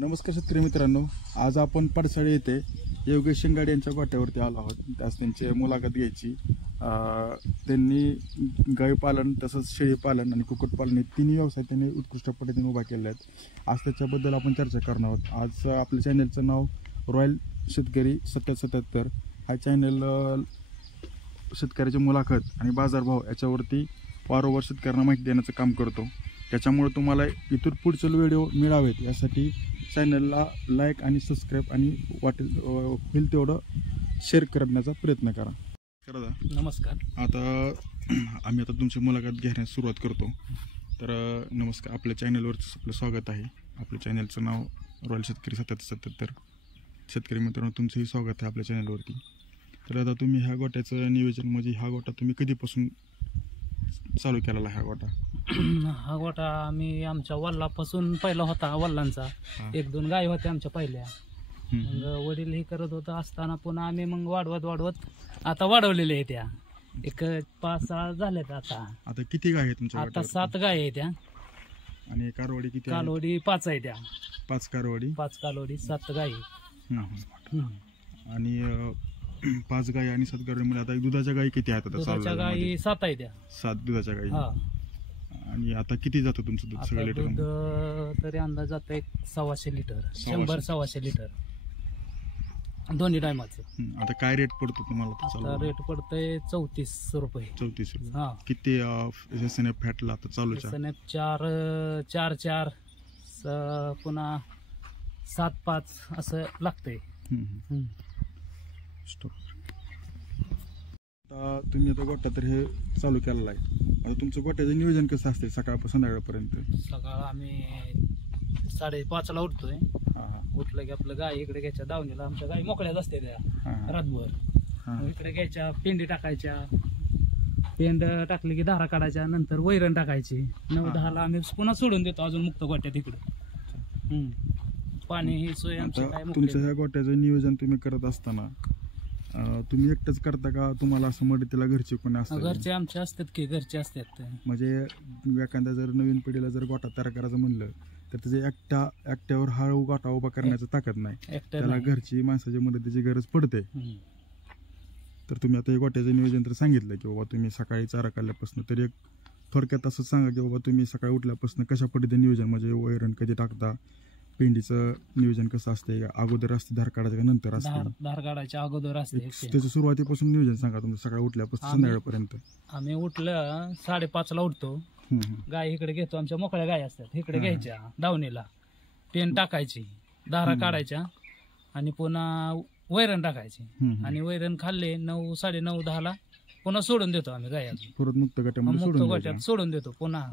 नमस्कार शेतकरी मित्रांनो, आज आपण पडसाळी येथे योगेश शिंगाडे यांच्या गोट्यावरती आलो आहोत. त्यास त्यांची मुलाखत घ्यायची. त्यांनी गाय पालन तसंच शेळी पालन आणि कुक्कुटपालन हे तिन्ही व्यवसाय त्यांनी उत्कृष्ट पद्धतीने उभा केले आहेत. आज त्याच्याबद्दल आपण चर्चा करणार आहोत. आज आपल्या चॅनलचं नाव रॉयल शेतकरी 7777. हा चॅनल शेतकऱ्याची मुलाखत आणि बाजारभाव याच्यावरती वारंवार शेतकऱ्यांना माहिती देण्याचं काम करतो. त्याच्यामुळे तुम्हाला इथून पुढचे व्हिडिओ मिळावेत यासाठी चॅनलला लाईक आणि सबस्क्राईब आणि वाटेल होईल तेवढं शेअर करण्याचा प्रयत्न करा. नमस्कार. आम्ही आता तुमची मुलाखत घेण्यास सुरुवात करतो. तर नमस्कार, आपल्या चॅनलवरच आपलं स्वागत आहे. आपल्या चॅनलचं नाव रॉयल शेतकरी 7777. शेतकरी मित्रांनो, तुमचंही स्वागत आहे आपल्या चॅनलवरती. तर आता तुम्ही ह्या गोट्याचं नियोजन म्हणजे हा गोटा तुम्ही कधीपासून चालू केलेला? हा गोटा हा गोटा आम्ही आमच्या वल्लापासून पहिला होता. वल्लांचा 1-2 गाय होत्या आमच्या पहिल्या. मग वडील हे करत होतं असताना पुन्हा आम्ही मग वाढवत आता वाढवलेल्या आहे त्या. एक 5-6 झाल्यात आता किती गाय आहेत तुमच्या? आता 7 गाय आहे त्या. आणि कारवडी किती? कालवडी 5 आहे त्या. 5 कारवडी, 5 कालवडी, 7 गाय. आणि 5 गाय आणि 7 कारवडी म्हणजे आता दुधाच्या गायी किती आहेत? दुधाच्या गायी 7 आहे त्या. 7 दुधाच्या गायी. आणि आता किती जातं तुमचं दूध? सगळं लिटर दूध तरी अंदाज जातं 100-125 लिटर. 100-125 लिटर दोन्ही टायमाचं. आता काय रेट पडतो तुम्हाला? आता रेट पडतंय 34 रुपये. 34 रुपये. किती SNF फॅटला आता चालूच्या? SNF 4 पुन्हा 7-5 असं लागतंय. तुम्ही आता गोट्या तर हे चालू केलेला आहे. आता तुमचं गोट्याचं नियोजन कसं असते सकाळपासून संध्याकाळपर्यंत? सकाळ आम्ही 5:30ला उठतोय. उठलं की आपलं गाय इकडे घ्यायच्या दावणीला. आमच्या गाय मोकळ्याच असते त्या रातभर. इकडे घ्यायच्या, पेंडी टाकायच्या. पेंड टाकली की धारा काढायच्या, नंतर वैरण टाकायची. 9-10ला आम्ही पुन्हा सोडून देतो अजून मुक्त गोट्यात इकडे. पाणी ही सोय आमची. तुमच्या ह्या गोट्याचं नियोजन तुम्ही करत असताना तुम्ही एकटंच करता का तुम्हाला असं मदतीला घरचे कोणी असतात? घरचे आमचे असतात की, घरचे असतात. म्हणजे एखाद्या जर नवीन पिढीला जर गोटा तयार करायचं म्हणलं तर त्याचे एकट्यावर हा गोटा उभा करण्याची ताकद नाही. त्याला घरची माणसाची मदतीची गरज पडते. तर तुम्ही आता हे गोट्याचं नियोजन तर सांगितलं की बाबा तुम्ही सकाळी चारा काढल्यापासून, तर एक थोडक्यात असं सांगा की बाबा तुम्ही सकाळी उठल्यापासून कशा पद्धतीने नियोजन, म्हणजे वैरण कधी टाकता, पेंडीचं नियोजन कसं असते, अगोदर असते धार काढायचं नंतर असते? धार काढायच्या अगोदर असते. त्याच्या सुरुवातीपासून नियोजन सांगा तुमचं सकाळी उठल्यापासून संध्याकाळपर्यंत. आम्ही उठलं 5:30ला उठतो. गाय इकडे घेतो, आमच्या मोकळ्या गाय असतात इकडे घ्यायच्या दावणीला. पेन टाकायची, धारा काढायच्या आणि पुन्हा वैरण टाकायची. आणि वैरण खाल्ले 9, 9:30, 10ला पुन्हा सोडून देतो आम्ही गाय. परत मुक्त गोट्यात सोडून देतो पुन्हा.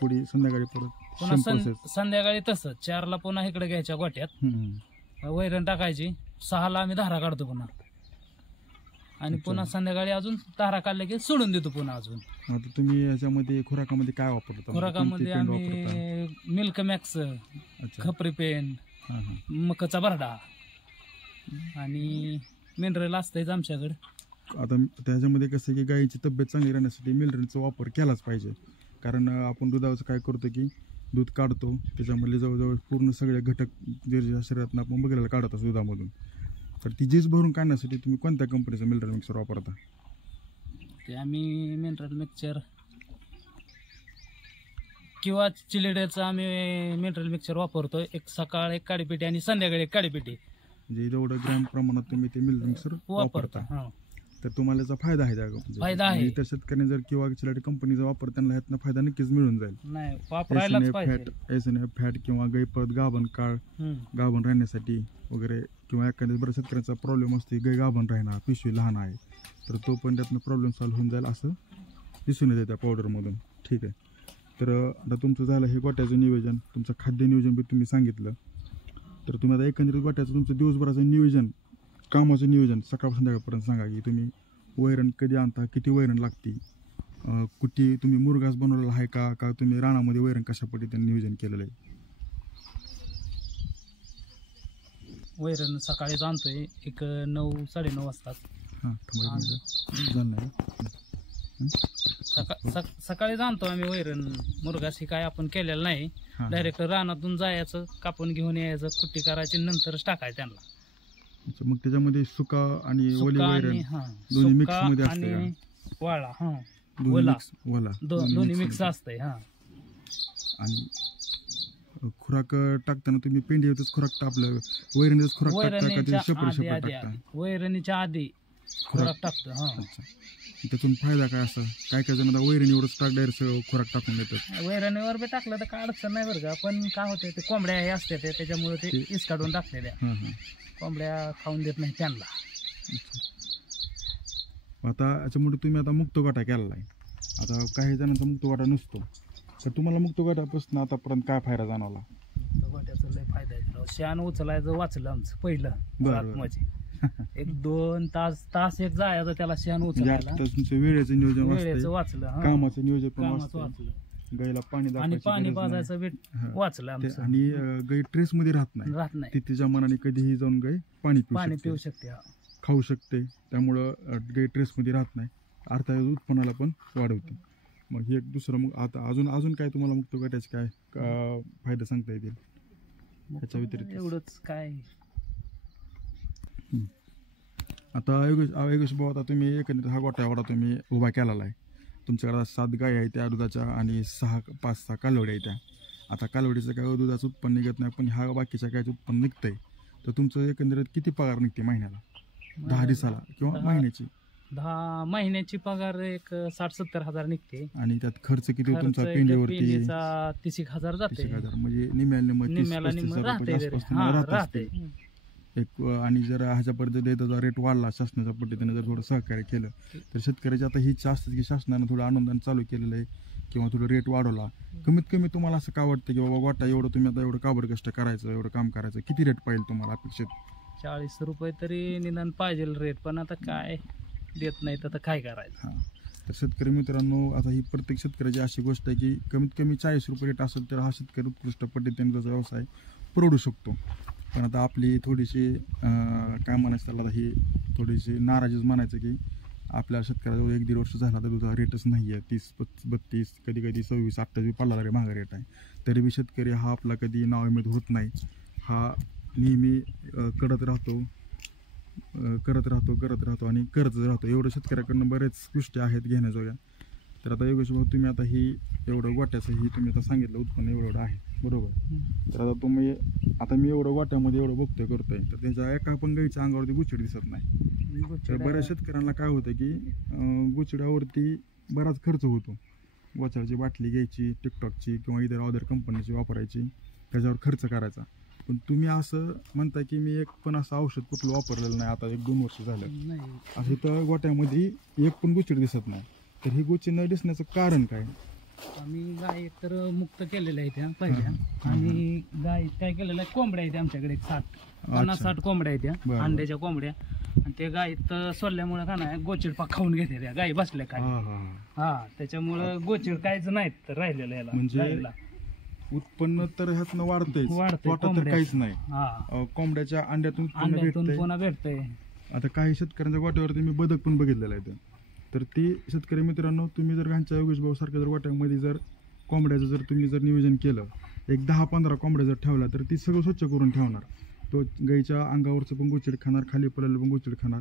पुढे संध्याकाळी परत संध्याकाळी तसंच 4ला पुन्हा इकडे घ्यायच्या गोट्यात, वैरण टाकायची. 6ला आम्ही धारा काढतो पुन्हा. आणि पुन्हा संध्याकाळी अजून धारा काढल्या की सोडून देतो पुन्हा अजून. आता तुम्ही याच्यामध्ये खुराकामध्ये काय वापरता? खुराकामध्ये आम्ही मिल्क मॅक्स, खपरी पेन, मकाचा भरडा आणि मिनरल असतंच आमच्याकडे. आता त्याच्यामध्ये कसं की गायीची तब्येत चांगली राहण्यासाठी मिनरलचा वापर केलाच पाहिजे. कारण आपण दुधाचं काय करतो की दूध काढतो, त्याच्यामध्ये जवळजवळ पूर्ण सगळे घटक जे शरीरातून आपण बघायला काढत असतो दुधामधून. तर ती झीज भरून काढण्यासाठी तुम्ही कोणत्या कंपनीचं मिनरल मिक्सर वापरता? ते आम्ही मिनरल मिक्सर किंवा चिलिडेचं आम्ही मिनरल मिक्सर वापरतो. एक सकाळ 1 काडीपेटी आणि संध्याकाळी 1 काडीपेटी. म्हणजे जेवढं ग्रॅम प्रमाणात तुम्ही ते मिनरल मिक्सर वापरता. तर तुम्हाला याचा फायदा आहे? फायदा आहे. इतर शेतकऱ्यांनी जर किंवा चिलाटी कंपनीचा वापर त्यांना यातनं फायदा नक्कीच मिळून जाईल. SNF फॅट किंवा गाय परत गाभण राहण्यासाठी वगैरे, किंवा एखाद्या बऱ्याच शेतकऱ्यांचा प्रॉब्लेम असतो गाय गाभण राहणार, पिशवी लहान आहे, तर तो पण त्यातनं प्रॉब्लेम सॉल्व्ह होऊन जाईल असं दिसून येते त्या पावडरमधून. ठीक आहे. तर आता तुमचं झालं हे गोट्याचं नियोजन, तुमचं खाद्य नियोजन बी तुम्ही सांगितलं. तर तुम्ही आता एकंदरीत गोट्याचं तुमचं दिवसभराचं नियोजन, कामाचं नियोजन सकाळपासून संध्याकाळपर्यंत सांगा की तुम्ही वैरण कधी आणता, किती वैरण लागते, कुठे तुम्ही मुरघास बनवलेला आहे का तुम्ही रानामध्ये वैरण कशा पद्धतीने नियोजन केलेलं आहे? वैरण सकाळीच आणतोय 9, 9:30 वाजता. सकाळी जाणतो आम्ही वैरण मुरघास काय आपण केलेलं नाही. हा. डायरेक्ट रानातून जायचं, कापून घेऊन यायचं, कुट्टी करायची, नंतरच टाकायचं त्यांना. अच्छा, मग त्याच्यामध्ये सुका आणि ओली सुका वैरण आणि दोन्ही मिक्स सुका मध्ये असते आणि का? वाळा, दोन्ही ओला. मिक्स वाला दोन्ही मिक्स मध्ये. असतंय. आणि खुराक टाकताना तुम्ही पेंडीवरच खुराक आपलं वैरणीच खुराक टाकता का ते वैरणीच्या सेपरेट आधी सेपरेट आधी टाकता? वैरणीच्या आधी खुराक टाकतो. अच्छा, त्यातून फायदा काय असं? काय काय जण आता वैरणीवरच डायरेक्ट खुराक टाकून देतात. वैरणीवर बी टाकलं तर काय अडचण नाही बरं का, पण काय होते ते कोंबड्या हे असते त्याच्यामुळे ते इस काढून टाकलेल्या हां हां. कोंबड्या खाऊन देत नाही त्यांना. आता याच्यामुळे तुम्ही आता मुक्त गोठा केलेला आहे. आता काही जणांचा मुक्त गोठा नसतो, तर तुम्हाला मुक्त गोठ्यापासून आतापर्यंत काय फायदा जाणवला? गोट्याचा लय फायदा आहे. शेण उचलायचं वाचलं आमचं पहिलं बरं. म्हणजे 1-2 तास एक जायचं त्याला शेण म्हणजे उचलायला. आता तुमचं वेळेचं नियोजन वेळेचं वाचतंय, वाचलं. कामाचं नियोजन पण कामाचं वाचतंय, वाचलं गाईला पाणी आणि दाखवायची पाणी गरज नाही. पाजायचं वेट वाचलं आमचं. आणि गाई ट्रेस मध्ये राहत नाही, राहत नाही, ती तिच्या मनाने कधीही जाऊन गाई पाणी पाणी पिऊ पिऊ शकते, शकते. खाऊ शकते. त्यामुळं गाई ट्रेस मध्ये राहत नाही, अर्थात उत्पन्नाला पण वाढवते. मग हे एक दुसरं. मग आता अजून काय तुम्हाला मुक्त गोठ्याचे काय फायदा सांगता येतील त्याच्या व्यतिरिक्त? एवढंच काय. आता योगेश भाऊ, आता तुम्ही एकंदरीत हा गोठा एवढा तुम्ही उभा केलेला आहे. तुमच्याकडे 7 गाय आहेत त्या दुधाच्या आणि 5-6 कालवडी आहेत त्या. आता कालवडीचं काय दुधाचं उत्पन्न निघत नाही, पण ह्या बाकीच्या गायचं उत्पन्न निघतंय. तर तुमचं एकंदरीत किती पगार निघते महिन्याला, 10 दिवसाला किंवा महिन्याची? 10 महिन्याची पगार एक 60-70 हजार निघते. आणि त्यात खर्च किती खर्च तुमचा एक पेंडीवरती? पेंडीचा 30,000 जाते. 30,000 म्हणजे निम्म्याला निम्म्याला निम्म राहते घरी. राहत राहते. असते एक. आणि जर ह्याच्या पद्धतीने रेट वाढला शासनाच्या पद्धतीने, जर थोडं सहकार्य केलं तर शेतकऱ्याची आता ही इच्छा असते की शासनानं थोडं आनंदाने चालू केलेलं आहे किंवा थोडं रेट वाढवला. कमीत कमी तुम्हाला असं का वाटतं की बाबा गोठा एवढं तुम्ही आता एवढं काबड कष्ट करायचं, एवढं काम करायचं, किती रेट पाहिजे तुम्हाला अपेक्षित? 40 रुपये तरी निदान पाहिजे रेट, पण आता काय देत नाही तर काय करायचं. हां, तर शेतकरी मित्रांनो, आता ही प्रत्येक शेतकऱ्याची अशी गोष्ट आहे की कमीत कमी 40 रुपये रेट असेल तर हा शेतकरी उत्कृष्ट पद्धतीने त्याचा व्यवसाय परवडू शकतो. पण आता आपली थोडीशी काय म्हणायचं त्याला, ही थोडीशी नाराजीच म्हणायचं की आपल्या शेतकऱ्याजवळ 1-1.5 वर्ष झाला तर तुझा रेटच नाही आहे. 30-32, कधी 26-28 पडला तरी महागा रेट आहे. तरी बी शेतकरी हा आपला कधी नाउमेद होत नाही. हा नेहमी करत राहतो आणि करतच राहतो. एवढं शेतकऱ्याकडनं बरेच गोष्टी आहेत घेण्याजोग्या. तर आता योगेश भाऊ, तुम्ही आता ही एवढं गोट्याचं ही तुम्ही आता सांगितलं उत्पन्न एवढं आहे, बरोबर? तर आता मी एवढं गोट्यामध्ये एवढं बघतोय करतोय, तर त्याच्या एका पण गाईच्या अंगावरती गुचिड दिसत नाही. तर बऱ्याच शेतकऱ्यांना काय होतं की गुचिडावरती बराच खर्च होतो. गोचाळची बाटली घ्यायची, टिकटॉकची किंवा इतर अदर कंपनीची वापरायची, त्याच्यावर खर्च करायचा. पण तुम्ही असं म्हणताय की मी एक पण असं औषध कुठलं वापरलेलं नाही आता 1-2 वर्ष झालं, असं तर गोट्यामध्ये एक पण गुचिड दिसत नाही. तर ही गुचिड न दिसण्याचं कारण काय? आम्ही गाय तर मुक्त केलेल्या आहेत त्या पहिल्या, आणि गाय काय केलेलं आहे, कोंबड्या आहेत आमच्याकडे 50-60 कोंबड्या आहेत त्या, अंड्याच्या कोंबड्या. आणि ते गायीत सोडल्यामुळे का नाही गोचिडपा खाऊन घेते त्या गायी बसल्या काय. त्याच्यामुळं गोचिड काहीच नाहीत राहिलेलं याला. म्हणजे उत्पन्न तर ह्यातनं वाढतंय, तर काहीच नाही. कोंबड्याच्या अंड्यातून पुन्हा भेटतंय. आता काही शेतकऱ्यांच्या गोट्यावरती मी बदक पण बघितलेला आहे. तर ती शेतकरी मित्रांनो, तुम्ही जर घांच्या योगेश भाऊ सारख्या जर गोट्यामध्ये जर कोंबड्याचं जर तुम्ही जर नियोजन केलं, एक 10-15 कोंबड्या जर ठेवला, तर ती सगळं स्वच्छ करून ठेवणार. तो गाईच्या अंगावरचं पण गुचिड खाणार, खाली पडलेलं पण गुचिड खाणार,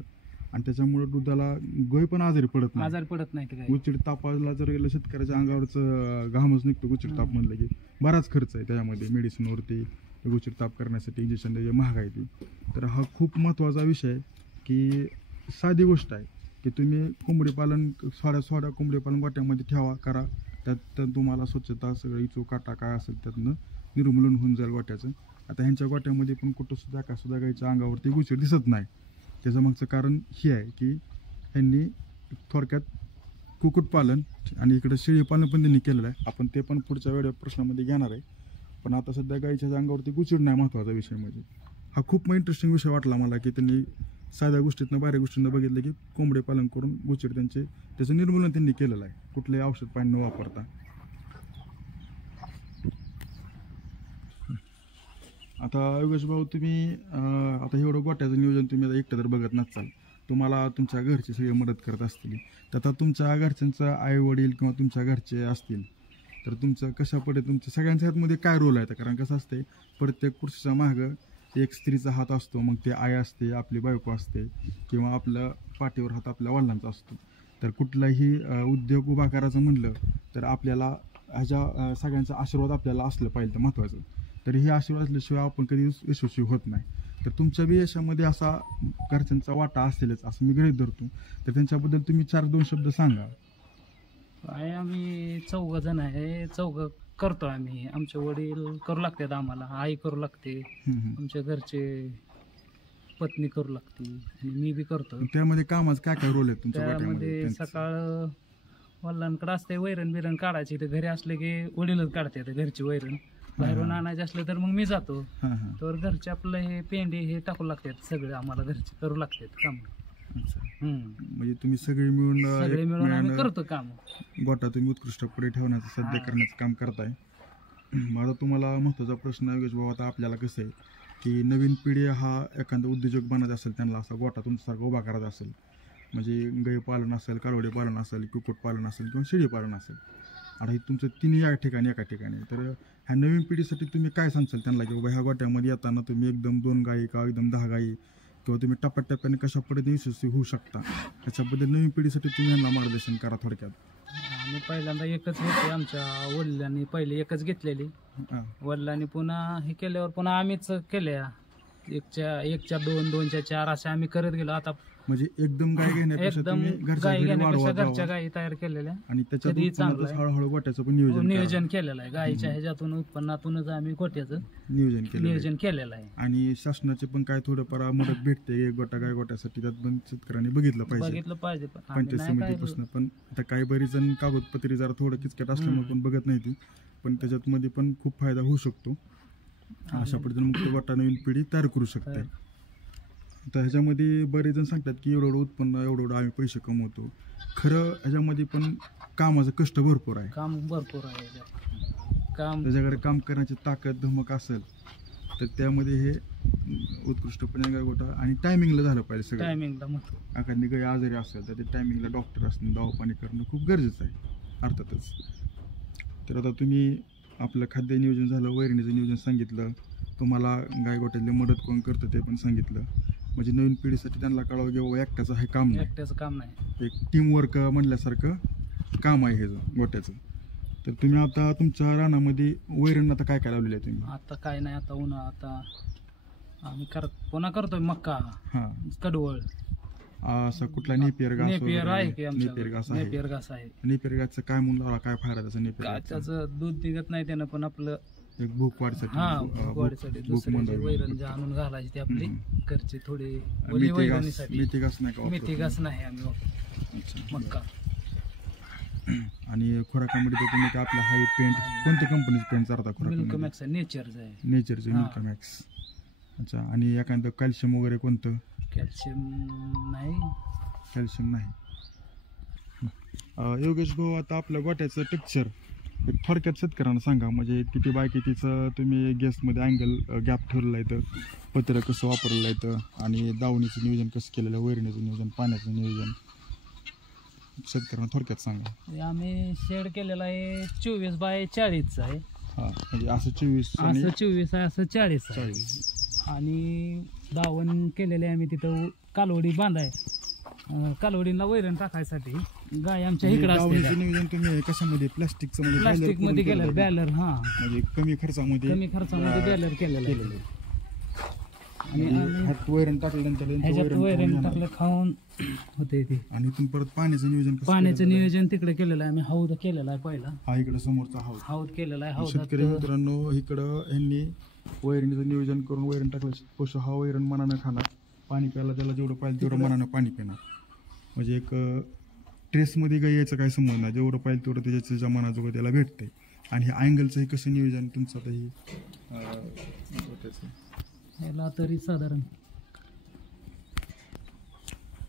आणि त्याच्यामुळे दुधाला गाय पण आजारी पडत नाही. गुचिड तापाला जर गेलं, शेतकऱ्याच्या अंगावरचं घामच निघतो गुचिड ताप म्हणलं की. बराच खर्च आहे त्याच्यामध्ये, मेडिसिनवरती गुचिड ताप करण्यासाठी इंजेक्शन द्यायची महाग आहे ती. तर हा खूप महत्त्वाचा विषय आहे की साधी गोष्ट आहे की तुम्ही कोंबडी पालन सोडा कोंबडी पालन गोट्यामध्ये ठेवा, करा. त्यात तुम्हाला स्वच्छता सगळं इचू काटा काय असेल त्यातनं निर्मूलन होऊन जाईल गोट्याचं. आता ह्यांच्या गोट्यामध्ये पण कुठं सुद्धा गायच्या अंगावरती गुचिड दिसत नाही. त्याचं मागचं कारण हे आहे की ह्यांनी थोडक्यात कुक्कुटपालन आणि इकडं शेळीपालन पण त्यांनी केलेलं आहे. आपण ते पण पुढच्या व्हिडिओ प्रश्नामध्ये घेणार आहे. पण आता सध्या गायच्या अंगावरती गुचिड नाही महत्त्वाचा विषय. म्हणजे हा खूप इंटरेस्टिंग विषय वाटला मला की त्यांनी साध्या गोष्टीतनं बाहेर गोष्टींना बघितलं की कोंबडे पालन करून गुचिड त्याचं निर्मूलन त्यांनी केलेलं आहे, कुठलंही औषध पाणी न वापरता. आता योगेश भाऊ, तुम्ही आता एवढं गोट्याचं नियोजन तुम्ही आता एकटं तर बघत नसाल, तुम्हाला तुमच्या घरचे सगळे मदत करत असतील, तर आता तुमच्या घरच्यांचं आई वडील किंवा तुमच्या घरचे असतील तर तुमचं कशा पद्धती तुमच्या सगळ्यांच्या हातमध्ये काय रोल आहे? कारण कसं असते, प्रत्येक पुरुषाच्या मागं एक स्त्रीचा हात असतो, मग ते आई असते, आपली बायको असते, किंवा आपल्या पाठीवर हात आपल्या वडिलांचा असतो. तर कुठलाही उद्योग उभा करायचं म्हणलं तर आपल्याला ह्याच्या सगळ्यांचा आशीर्वाद आपल्याला असलं पाहिजे, तर महत्त्वाचं. तर हे आशीर्वाद असल्याशिवाय आपण कधी यशस्वी होत नाही. तर तुमच्या बी यशामध्ये असा घरच्यांचा वाटा असेलच असं मी गृहीत धरतो. तर त्यांच्याबद्दल तुम्ही 4-2 शब्द सांगा. आहे आम्ही 4 जण आहे, 4 करतो आम्ही. आमचे वडील करू लागतात आम्हाला, आई करू लागते, आमच्या घरचे पत्नी करू लागते आणि मी बी करतो. त्यामध्ये कामाचं काय काय रोल आहे तुमच्या त्यामध्ये सकाळ वडिलांकडे असते वैरण बिरण काढायची, तर घरी असले की वडीलच काढतात घरची वैरण. बाहेरून आणायचे असले तर मग मी जातो. तर घरचे आपलं हे पेंडी हे टाकू लागतात, सगळे आम्हाला घरचे करू लागतात काम. म्हणजे तुम्ही सगळे मिळून आम्ही करतो काम. गोटा तुम्ही उत्कृष्ट पुढे ठेवण्याचं सध्या करण्याचं काम करताय. माझा तुम्हाला महत्त्वाचा प्रश्न आहे योगेश भाऊ, आता आपल्याला कसं आहे की नवीन पिढी हा एखादा उद्योजक बनत असेल, त्यांना असा गोटा तुमच्यासारखा उभा करायचा असेल, म्हणजे गाई पालन असेल, कालवडे पालन असेल, कुक्कुट पालन असेल किंवा शेळी पालन असेल. आता हे तुमचं तिन्ही या ठिकाणी एका ठिकाणी. तर ह्या नवीन पिढीसाठी तुम्ही काय सांगशाल त्यांना की बाबा ह्या गोट्यामध्ये येताना तुम्ही एकदम 2 गायी का एकदम 10 गायी किंवा तुम्ही टप्प्याटप्प्याने कशा पद्धतीने यशस्वी होऊ शकता, त्याच्याबद्दल नवीन पिढीसाठी तुम्ही यांना मार्गदर्शन करा थोडक्यात. आम्ही पहिल्यांदा एकच घेतली, आमच्या वडिलांनी पहिले एकच घेतलेली. वडिलांनी पुन्हा हे केल्यावर पुन्हा आम्हीच केल्या, 1च्या 2, 2च्या 4 असे आम्ही करत गेलो. आता म्हणजे एकदम गाय घेण्यापेक्षा तुम्ही घरच्या गायी तयार केलेल्या आणि त्याच्यात हळूहळू गोट्याचं पण नियोजन केलेलं आहे. गायीच्या ह्याच्यातून उत्पन्नातूनच आम्ही गोट्याचं नियोजन केलेलं आहे. आणि शासनाचे पण काय थोडंफार मदत भेटते एक गोटा गाय गोट्यासाठी, त्यात पण शेतकऱ्यांनी बघितलं पाहिजे. पंचायत समितीपासून पण आता काही बरीच जण कागदपत्री जरा थोडं किचकट असल्यामुळे पण बघत नाही ती, पण त्याच्यात मध्ये पण खूप फायदा होऊ शकतो. अशा पद्धतीने मुक्त गोटा नवीन पिढी तयार करू शकते. तर ह्याच्यामध्ये बरेच जण सांगतात की एवढं उत्पन्न एवढं आम्ही पैसे कमवतो. खरं ह्याच्यामध्ये पण कामाचं कष्ट भरपूर आहे, काम भरपूर आहे. त्याच्याकडे काम करण्याची ताकद धमक असेल तर त्यामध्ये हे उत्कृष्टपणे गाय गोटा आणि टायमिंगला झालं पाहिजे. सगळं टायमिंगला एखादी गाय आजारी असेल तर ते टायमिंगला डॉक्टर असणं दवापाणी करणं खूप गरजेचं आहे अर्थातच. तर आता तुम्ही आपलं खाद्य नियोजन झालं, वैरणीचं नियोजन सांगितलं, तुम्हाला गाय गोट्यातली मदत कोण करतं ते पण सांगितलं. म्हणजे नवीन पिढीसाठी त्यांना कळावं की बाबा एकट्याचं हे काम नाही, एक टीमवर्क म्हणल्यासारखं काम आहे हे गोट्याचं. तर तुम्ही आता तुमच्या रानामध्ये वैरण आता काय काय लावलेलं आहे तुम्ही? आता काय नाही, आता उन्हा आता आम्ही पुन्हा करतोय मक्का, कडवळ, असं कुठला नेपियर घास आहे की नेपियर घास आहे. नेपियर घासचं काय म्हणून काय फायदा त्याचा? नेपियर त्याचं दूध निघत नाही त्यानं, पण आपलं एक भूक वाढीसाठी दुसऱ्याची वैरण जे आणून घालायची ती आपली घरची थोडी मेथी घास नाही, मेथी घास नाही आम्ही मक्का. आणि खुराकामध्ये तुम्ही काय आपला हाय पेंट कोणत्या कंपनीचं पेंट चालता? मिल्क मॅक्स नेचरचं आहे, नेचरचं मिल्क मॅक्स. अच्छा. आणि एखादं कॅल्शियम वगैरे कोणतं? कॅल्शियम नाही. योगेश भाऊ, आता आपल्या गोट्याचं टेक्स्चर एक थोडक्यात शेतकऱ्यांना सांगा. म्हणजे किती बाय कितीचं तुम्ही गॅसमध्ये अँगल गॅप ठेवलेलं आहे, तर पत्र कसं वापरलेलं आहे, तर आणि दावणीचं नियोजन कसं केलेलं आहे, वैरणीचं नियोजन, पाण्याचं नियोजन शेतकऱ्यांना थोडक्यात सांगा. आम्ही शेड केलेला आहे 24 बाय 40 आहे. म्हणजे असं 24 आहे, असं 40. आणि दावण केलेले आम्ही तिथं कालवडी बांधाय, कालवडीला वैरण टाकायसाठी. गाय आमच्या इकडे असते. नियोजन तुम्ही कशामध्ये? प्लास्टिक मध्ये केलं, बॅलर. म्हणजे कमी खर्चामध्ये बॅलर केलेलं आहे. आणि वैरण टाकल्यानंतर वैरण टाकलं खाऊन होते ते. आणि इथून परत पाण्याचं नियोजन तिकडे केलेलं आहे आम्ही. हौद केलेला आहे पहिला, हा इकडे समोरचा हौद केलेला आहे. शेतकरी मित्रांनो, इकडं यांनी वैरणीचं नियोजन करून वैरण टाकलं. पशु हा वैरण मनानं खाणार, पाणी प्यायला त्याला जेवढं पाहिजे तेवढं मनानं पाणी पिणार. म्हणजे एक ट्रेसमध्ये गाय यायचं काय संबंध नाही, जेवढं पाहिजे तेवढं त्याच्या मनाजोगं त्याला भेटतंय. आणि हे अँगलचं हे कसं नियोजन तुमचं आता ह्याला तरी साधारण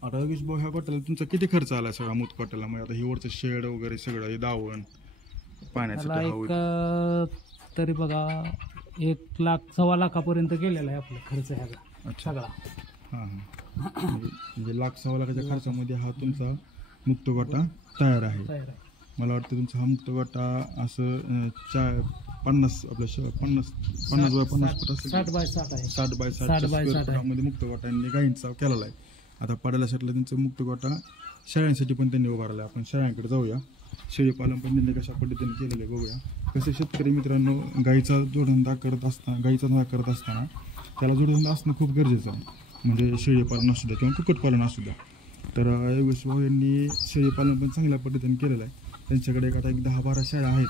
आता योगेश भाऊ, ह्या गोट्याला तुमचा किती खर्च आला सगळा मूत गोट्याला? म्हणजे आता ही वरचं शेड वगैरे सगळं, हे दावण, पाण्याचं तरी बघा 1 लाख 1.25 लाखापर्यंत गेलेला आहे आपला खर्च ह्याला सगळा. हां हां म्हणजे 1,00,000-1,15,000च्या खर्चामध्ये हा तुमचा मुक्त गोटा तयार आहे. तयार आहे. मला वाटतं तुमचा हा मुक्त गोटा असं 50 आपलं 50 बाय 50 फूट असेल, 60 बाय 60 आहे. 60 बाय 60 60 बाय 60 आहे. फुटामध्ये मुक्त गोटांनी गायींचा केलेला आहे. आता पडायला साईडला त्यांचं मुक्त गोटा शेळ्यांसाठी पण त्यांनी उभारला आहे. आपण शेळ्यांकडे जाऊया. शेळीपालन पण त्यांनी कशा पद्धतीने केलेलं आहे बघूया. कसे शेतकरी मित्रांनो, गाईचा जोडधंदा करत असताना त्याला जोडधंदा असणं खूप गरजेचं आहे. म्हणजे शेळीपालन असू द्या किंवा कुक्कुटपालन असू द्या. तर योगेश भाऊ यांनी शेळीपालन पण चांगल्या पद्धतीने केलेलं आहे. त्यांच्याकडे आता 10-12 शेळ्या आहेत.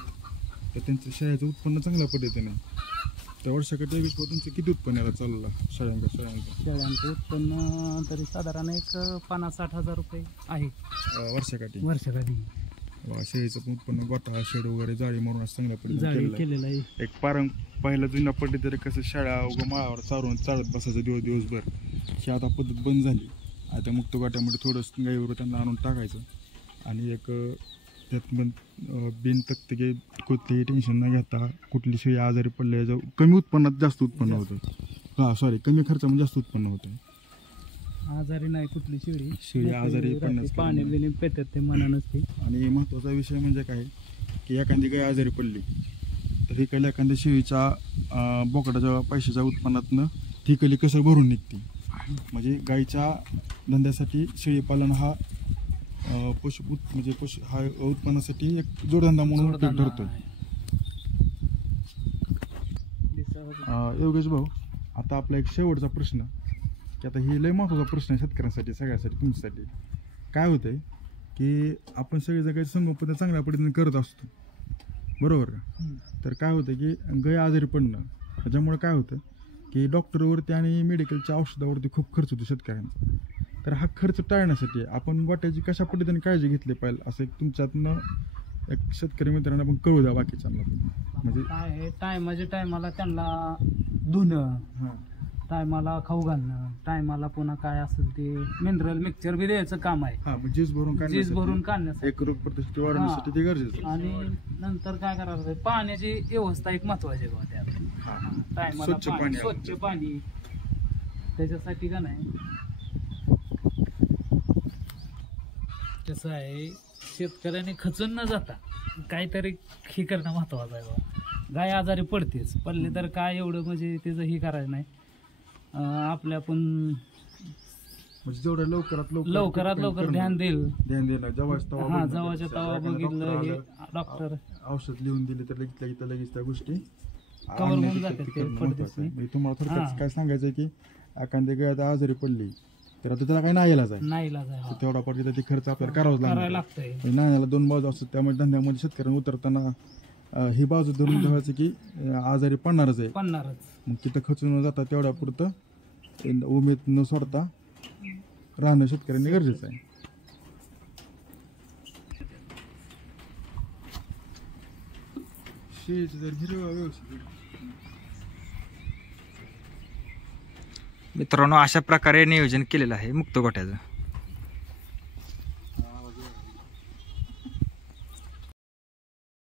तर त्यांचं शेळ्याचं उत्पन्न चांगल्या पद्धतीने आहे. त्या वर्षाकडे योगेश भाऊ तुमचं किती उत्पन्न याला चाललं शेळ्यांचं? शेळ्यांचं उत्पन्न तरी साधारण एक 50-60 हजार रुपये आहे वर्षाकाठी. शेळीचं पण उत्पन्न गोटा शेड वगैरे जाळी मारून असं चांगल्या जाळी पद्धतीने केलेलं आहे. एक पहिल्या जुन्या पद्धतीने कसं शेळ्या उगं माळावर चालत बसायचं दिवसभर. ही आता पद्धत बंद झाली. आता मुक्त गोट्यामध्ये थोडंसं गाईवर त्यांना आणून टाकायचं आणि एक त्यात पण बिन तक्ते कोणतेही टेन्शन न घेता कुठली शेळी आजारी पडले कमी उत्पन्नात जास्त उत्पन्न होतं. कमी खर्चामध्ये जास्त उत्पन्न होतं. आजारी नाही कुठली शेळी आजारी पडण्यास पाणी बिणी पेटत ते मना नसते. आणि महत्त्वाचा विषय म्हणजे काय की एखादी गाय आजारी पडली तर ही कली एखाद्या शेळीच्या बोकडाच्या पैशाच्या उत्पन्नातनं ती कली कसं भरून निघते. म्हणजे गाईच्या धंद्यासाठी शेळीपालन हा हा उत्पन्नासाठी एक जोडधंदा म्हणून उपयोग ठरतो. योगेश भाऊ, आता आपला एक शेवटचा प्रश्न की आता ही लय महत्त्वाचा प्रश्न आहे शेतकऱ्यांसाठी, सगळ्यासाठी, तुमच्यासाठी. काय होतंय की आपण सगळे जगायचं संगोपन चांगल्या पद्धतीने करत असतो, बरोबर का? तर काय होतं की गाय आजारी पडणं त्याच्यामुळे काय होतं की डॉक्टरवरती आणि मेडिकलच्या औषधावरती खूप खर्च होतो शेतकऱ्यांचा. तर हा खर्च टाळण्यासाठी आपण गोट्याची कशा पद्धतीने काळजी घेतली पाहिजे असं एक तुमच्यातनं एक शेतकरी मित्रांना पण कळू द्या बाकीच्यांना पण. म्हणजे काय टायमाला त्यांना धुणं, टायमाला खाऊ घालणं, टायमाला पुन्हा काय असेल ते मिनरल मिक्सचर बी द्यायचं काम आहे. झीज भरून काढण्यासाठी एक रोग प्रतिष्ठी वाढवण्यासाठी ते गरजेचं. आणि नंतर काय करायचं, पाण्याची व्यवस्था एक महत्वाची आहे. टायमाला स्वच्छ पाणी त्याच्यासाठी का नाही. कसं आहे, शेतकऱ्याने खचून न जाता काहीतरी हे करणं महत्वाचं आहे. गाय आजारी पडतेच, पडले तर काय एवढं म्हणजे त्याचं हे करायचं नाही. आपल्या पण म्हणजे जेवढं लवकरात लवकर ध्यान देईल. जवळच्या तवा बघितलं हे डॉक्टर औषध लिहून दिले तर लगेच त्या गोष्टी कव्हर होऊन जातात. तुम्हाला थोडक्यात काय सांगायचं की एखादी गाय आता आजारी पडली तर आता त्याला काही नाही इलाज आहे. तेवढा पडते ती खर्च आपल्याला करावाच लागतोय. नाण्याला 2 बाजू असतात. त्यामुळे धंद्यामध्ये शेतकऱ्यांना उतरताना ही बाजू धरून ठेवायचं की आजारी पडणारच आहे. मग तिथं खचून न जाता तेवढ्या पुरतं उमेद न सोडता राहणं शेतकऱ्यांनी गरजेचं आहे. शेळीचं जर हिरवा व्यवस्थित मित्रांनो, अशा प्रकारे नियोजन केलेलं आहे मुक्त गोट्याचं.